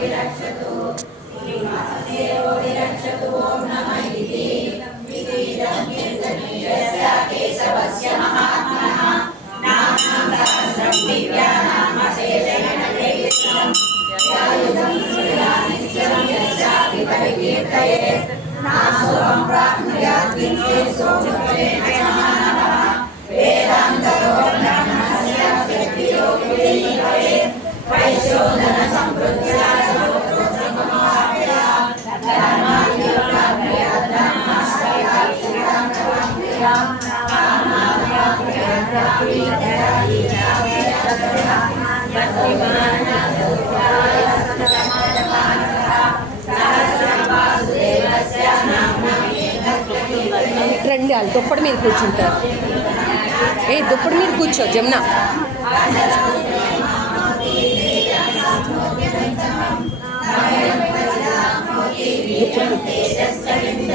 विरक्षतु श्रीमहदेव विरक्षतु ॐ नमः इति विविधं कीर्तनीयस्य केशवस्य महात्मनः नाम्नां सहस्रं दिव्यानामशेषगणते कृष्णं यायुधं स्मृया नित्यं यस्यापि परिकीर्तये नासोऽहं प्राप्नुयात् किञ्चित् सोमुखेन రండి వాళ్ళు దుప్పటి మీద కూర్చుంటారు ఏ దుప్పటి మీద కూర్చో జమున